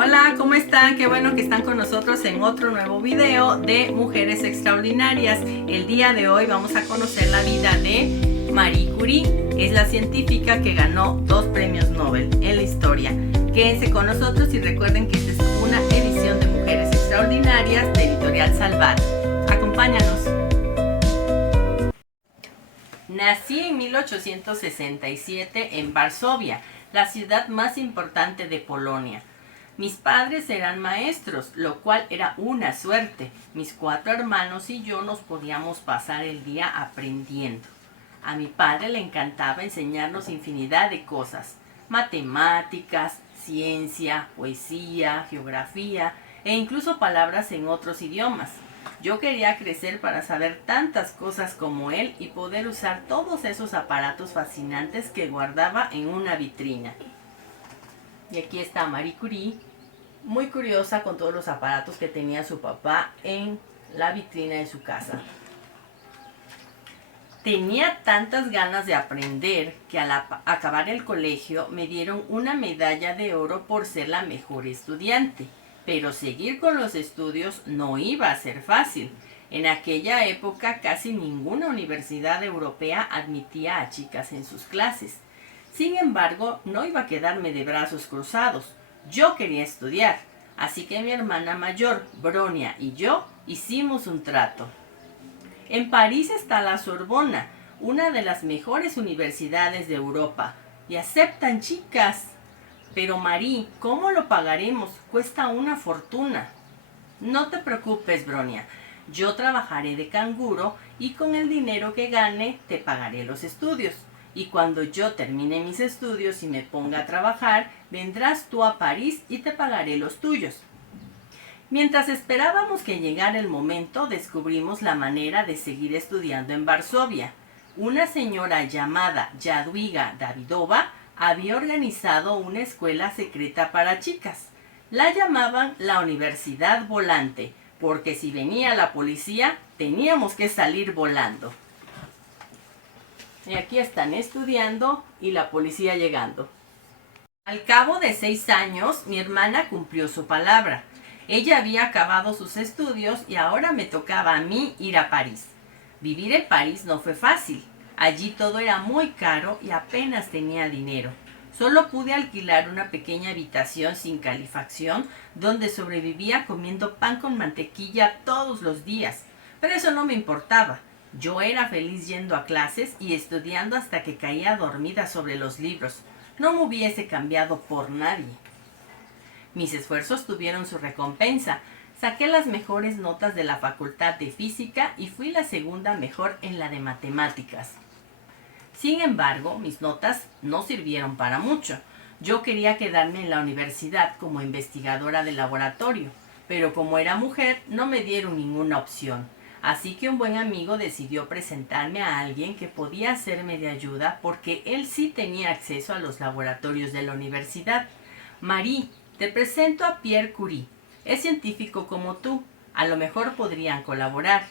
Hola, ¿cómo están? Qué bueno que están con nosotros en otro nuevo video de Mujeres Extraordinarias. El día de hoy vamos a conocer la vida de Marie Curie. Es la científica que ganó 2 premios Nobel en la historia. Quédense con nosotros y recuerden que esta es una edición de Mujeres Extraordinarias de Editorial Salvat. Acompáñanos. Nací en 1867 en Varsovia, la ciudad más importante de Polonia. Mis padres eran maestros, lo cual era una suerte. Mis 4 hermanos y yo nos podíamos pasar el día aprendiendo. A mi padre le encantaba enseñarnos infinidad de cosas: matemáticas, ciencia, poesía, geografía e incluso palabras en otros idiomas. Yo quería crecer para saber tantas cosas como él y poder usar todos esos aparatos fascinantes que guardaba en una vitrina. Y aquí está Marie Curie, muy curiosa con todos los aparatos que tenía su papá en la vitrina de su casa. Tenía tantas ganas de aprender que al acabar el colegio me dieron una medalla de oro por ser la mejor estudiante. Pero seguir con los estudios no iba a ser fácil. En aquella época casi ninguna universidad europea admitía a chicas en sus clases. Sin embargo, no iba a quedarme de brazos cruzados. Yo quería estudiar, así que mi hermana mayor, Bronia, y yo hicimos un trato. En París está la Sorbona, una de las mejores universidades de Europa, y aceptan chicas. Pero Marie, ¿cómo lo pagaremos? Cuesta una fortuna. No te preocupes, Bronia. Yo trabajaré de canguro y con el dinero que gane te pagaré los estudios. Y cuando yo termine mis estudios y me ponga a trabajar, vendrás tú a París y te pagaré los tuyos. Mientras esperábamos que llegara el momento, descubrimos la manera de seguir estudiando en Varsovia. Una señora llamada Jadwiga Davidova había organizado una escuela secreta para chicas. La llamaban la Universidad Volante, porque si venía la policía, teníamos que salir volando. Y aquí están estudiando y la policía llegando. Al cabo de 6 años, mi hermana cumplió su palabra. Ella había acabado sus estudios y ahora me tocaba a mí ir a París. Vivir en París no fue fácil. Allí todo era muy caro y apenas tenía dinero. Solo pude alquilar una pequeña habitación sin calefacción donde sobrevivía comiendo pan con mantequilla todos los días. Pero eso no me importaba. Yo era feliz yendo a clases y estudiando hasta que caía dormida sobre los libros. No me hubiese cambiado por nadie. Mis esfuerzos tuvieron su recompensa. Saqué las mejores notas de la Facultad de Física y fui la segunda mejor en la de Matemáticas. Sin embargo, mis notas no sirvieron para mucho. Yo quería quedarme en la universidad como investigadora de laboratorio, pero como era mujer no me dieron ninguna opción. Así que un buen amigo decidió presentarme a alguien que podía serme de ayuda porque él sí tenía acceso a los laboratorios de la universidad. Marie, te presento a Pierre Curie. Es científico como tú. A lo mejor podrían colaborar.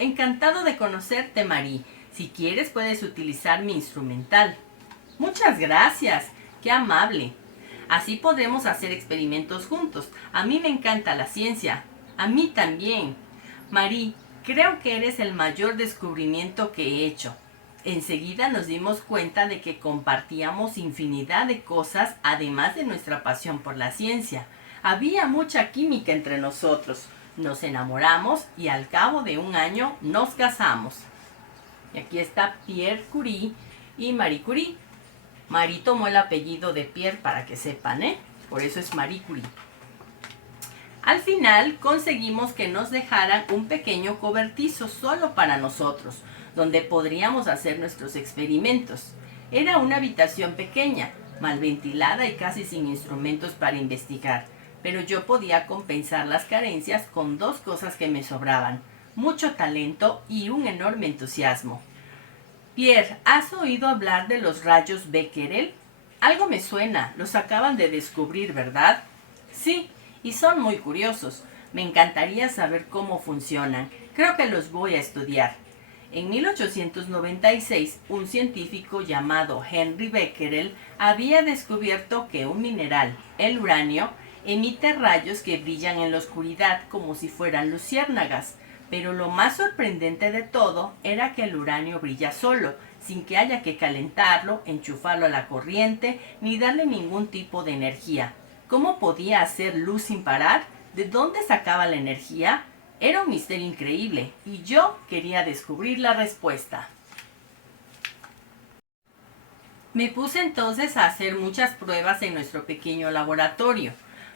Encantado de conocerte, Marie. Si quieres puedes utilizar mi instrumental. Muchas gracias. ¡Qué amable! Así podremos hacer experimentos juntos. A mí me encanta la ciencia. A mí también. Marie, creo que eres el mayor descubrimiento que he hecho. Enseguida nos dimos cuenta de que compartíamos infinidad de cosas además de nuestra pasión por la ciencia. Había mucha química entre nosotros. Nos enamoramos y al cabo de 1 año nos casamos. Y aquí está Pierre Curie y Marie Curie. Marie tomó el apellido de Pierre para que sepan, Por eso es Marie Curie. Al final conseguimos que nos dejaran un pequeño cobertizo solo para nosotros, donde podríamos hacer nuestros experimentos. Era una habitación pequeña, mal ventilada y casi sin instrumentos para investigar, pero yo podía compensar las carencias con 2 cosas que me sobraban: mucho talento y un enorme entusiasmo. Pierre, ¿has oído hablar de los rayos Becquerel? Algo me suena, los acaban de descubrir, ¿verdad? Sí, y son muy curiosos. Me encantaría saber cómo funcionan. Creo que los voy a estudiar. En 1896, un científico llamado Henry Becquerel había descubierto que un mineral, el uranio, Emite rayos que brillan en la oscuridad como si fueran luciérnagas, pero lo más sorprendente de todo era que el uranio brilla solo, sin que haya que calentarlo, enchufarlo a la corriente, ni darle ningún tipo de energía. ¿Cómo podía hacer luz sin parar? ¿De dónde sacaba la energía? Era un misterio increíble, y yo quería descubrir la respuesta. Me puse entonces a hacer muchas pruebas en nuestro pequeño laboratorio.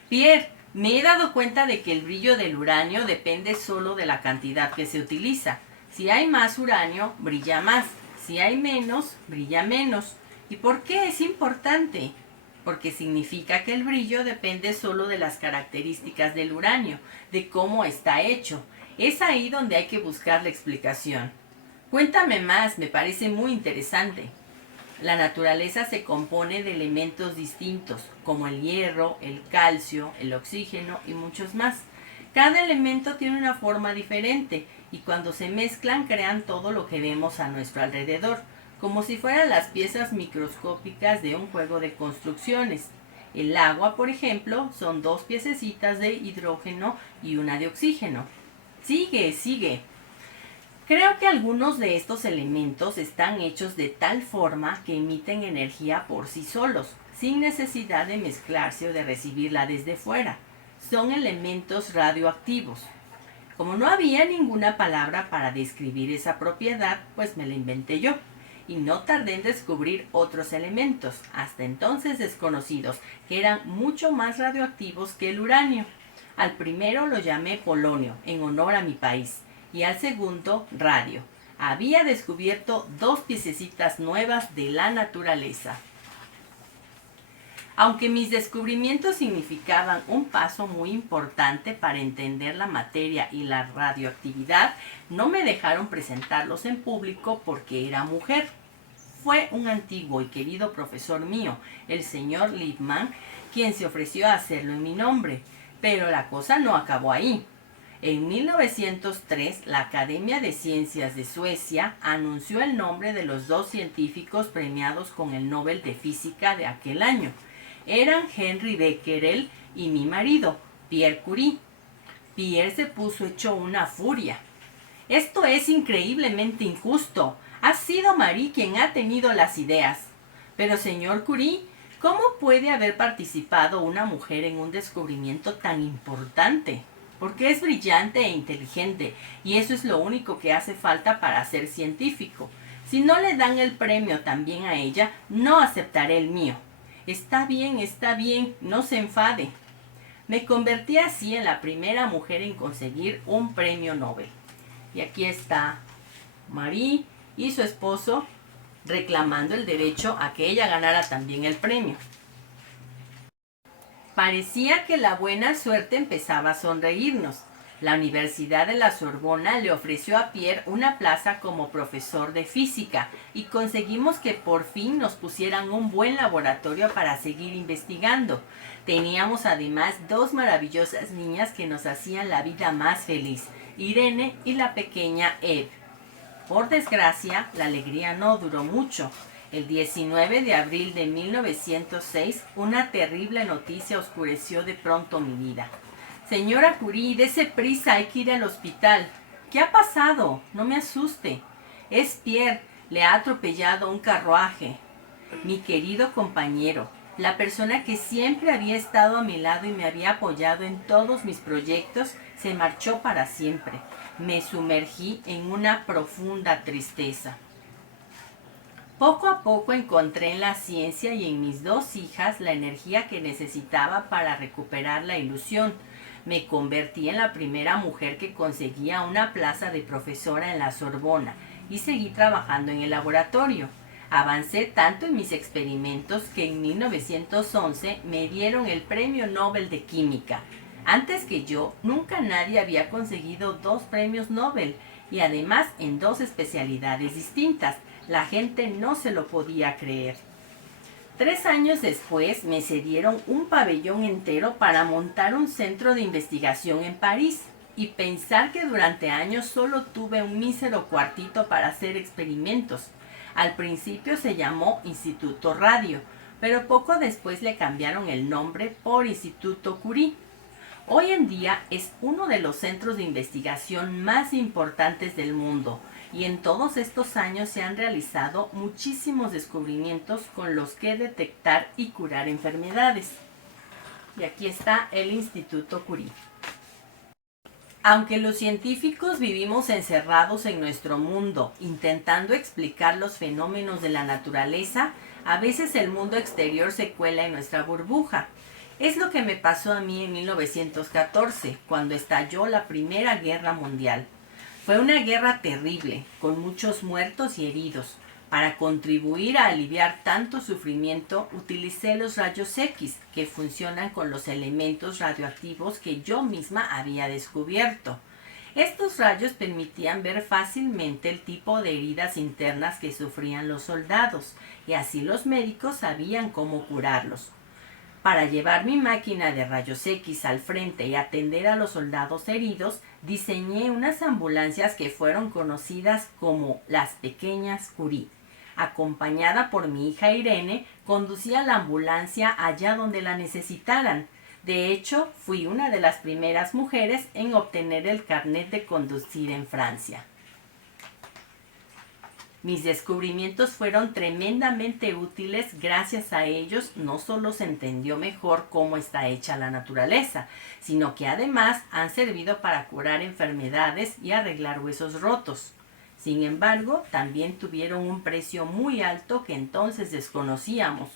Pierre, me he dado cuenta de que el brillo del uranio depende solo de la cantidad que se utiliza. Si hay más uranio, brilla más. Si hay menos, brilla menos. ¿Y por qué es importante? Porque significa que el brillo depende solo de las características del uranio, de cómo está hecho. Es ahí donde hay que buscar la explicación. Cuéntame más, me parece muy interesante. La naturaleza se compone de elementos distintos, como el hierro, el calcio, el oxígeno y muchos más. Cada elemento tiene una forma diferente y cuando se mezclan crean todo lo que vemos a nuestro alrededor, como si fueran las piezas microscópicas de un juego de construcciones. El agua, por ejemplo, son 2 piececitas de hidrógeno y una de oxígeno. Sigue, sigue. Creo que algunos de estos elementos están hechos de tal forma que emiten energía por sí solos, sin necesidad de mezclarse o de recibirla desde fuera. Son elementos radioactivos. Como no había ninguna palabra para describir esa propiedad, pues me la inventé yo. Y no tardé en descubrir otros elementos, hasta entonces desconocidos, que eran mucho más radioactivos que el uranio. Al primero lo llamé polonio, en honor a mi país, y al segundo radio. Había descubierto 2 piececitas nuevas de la naturaleza. Aunque mis descubrimientos significaban un paso muy importante para entender la materia y la radioactividad, no me dejaron presentarlos en público porque era mujer. Fue un antiguo y querido profesor mío, el señor Liebman, quien se ofreció a hacerlo en mi nombre. Pero la cosa no acabó ahí. En 1903, la Academia de Ciencias de Suecia anunció el nombre de los 2 científicos premiados con el Nobel de Física de aquel año. Eran Henry Becquerel y mi marido, Pierre Curie. Pierre se puso hecho una furia. Esto es increíblemente injusto. Ha sido Marie quien ha tenido las ideas. Pero, señor Curie, ¿cómo puede haber participado una mujer en un descubrimiento tan importante? Porque es brillante e inteligente, y eso es lo único que hace falta para ser científico. Si no le dan el premio también a ella, no aceptaré el mío. Está bien, no se enfade. Me convertí así en la primera mujer en conseguir un premio Nobel. Y aquí está Marie y su esposo reclamando el derecho a que ella ganara también el premio. Parecía que la buena suerte empezaba a sonreírnos. La Universidad de la Sorbona le ofreció a Pierre una plaza como profesor de física y conseguimos que por fin nos pusieran un buen laboratorio para seguir investigando. Teníamos además 2 maravillosas niñas que nos hacían la vida más feliz, Irene y la pequeña Eve. Por desgracia, la alegría no duró mucho. El 19 de abril de 1906, una terrible noticia oscureció de pronto mi vida. Señora Curie, dese prisa, hay que ir al hospital. ¿Qué ha pasado? No me asuste. Es Pierre, le ha atropellado un carruaje. Mi querido compañero, la persona que siempre había estado a mi lado y me había apoyado en todos mis proyectos, se marchó para siempre. Me sumergí en una profunda tristeza. Poco a poco encontré en la ciencia y en mis 2 hijas la energía que necesitaba para recuperar la ilusión. Me convertí en la primera mujer que conseguía una plaza de profesora en la Sorbona y seguí trabajando en el laboratorio. Avancé tanto en mis experimentos que en 1911 me dieron el Premio Nobel de Química. Antes que yo, nunca nadie había conseguido 2 premios Nobel y además en 2 especialidades distintas. La gente no se lo podía creer. 3 años después me cedieron un pabellón entero para montar un centro de investigación en París y pensar que durante años solo tuve un mísero cuartito para hacer experimentos. Al principio se llamó Instituto Radio, pero poco después le cambiaron el nombre por Instituto Curie. Hoy en día es uno de los centros de investigación más importantes del mundo y en todos estos años se han realizado muchísimos descubrimientos con los que detectar y curar enfermedades. Y aquí está el Instituto Curie. Aunque los científicos vivimos encerrados en nuestro mundo, intentando explicar los fenómenos de la naturaleza, a veces el mundo exterior se cuela en nuestra burbuja. Es lo que me pasó a mí en 1914, cuando estalló la Primera Guerra Mundial. Fue una guerra terrible, con muchos muertos y heridos. Para contribuir a aliviar tanto sufrimiento, utilicé los rayos X, que funcionan con los elementos radioactivos que yo misma había descubierto. Estos rayos permitían ver fácilmente el tipo de heridas internas que sufrían los soldados, y así los médicos sabían cómo curarlos. Para llevar mi máquina de rayos X al frente y atender a los soldados heridos, diseñé unas ambulancias que fueron conocidas como las pequeñas Curie. Acompañada por mi hija Irene, conducía la ambulancia allá donde la necesitaran. De hecho, fui una de las primeras mujeres en obtener el carnet de conducir en Francia. Mis descubrimientos fueron tremendamente útiles. Gracias a ellos no solo se entendió mejor cómo está hecha la naturaleza, sino que además han servido para curar enfermedades y arreglar huesos rotos. Sin embargo, también tuvieron un precio muy alto que entonces desconocíamos.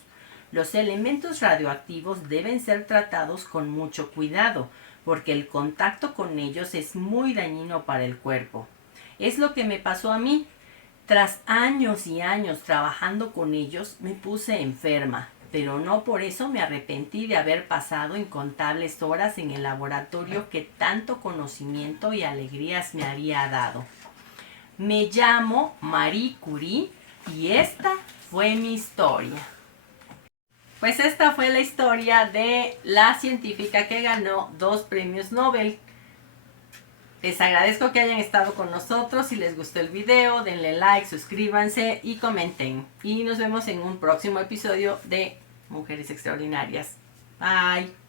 Los elementos radioactivos deben ser tratados con mucho cuidado, porque el contacto con ellos es muy dañino para el cuerpo. Es lo que me pasó a mí. Tras años y años trabajando con ellos, me puse enferma, pero no por eso me arrepentí de haber pasado incontables horas en el laboratorio que tanto conocimiento y alegrías me había dado. Me llamo Marie Curie y esta fue mi historia. Pues esta fue la historia de la científica que ganó 2 premios Nobel. Les agradezco que hayan estado con nosotros. Si les gustó el video, denle like, suscríbanse y comenten. Y nos vemos en un próximo episodio de Mujeres Extraordinarias. Bye.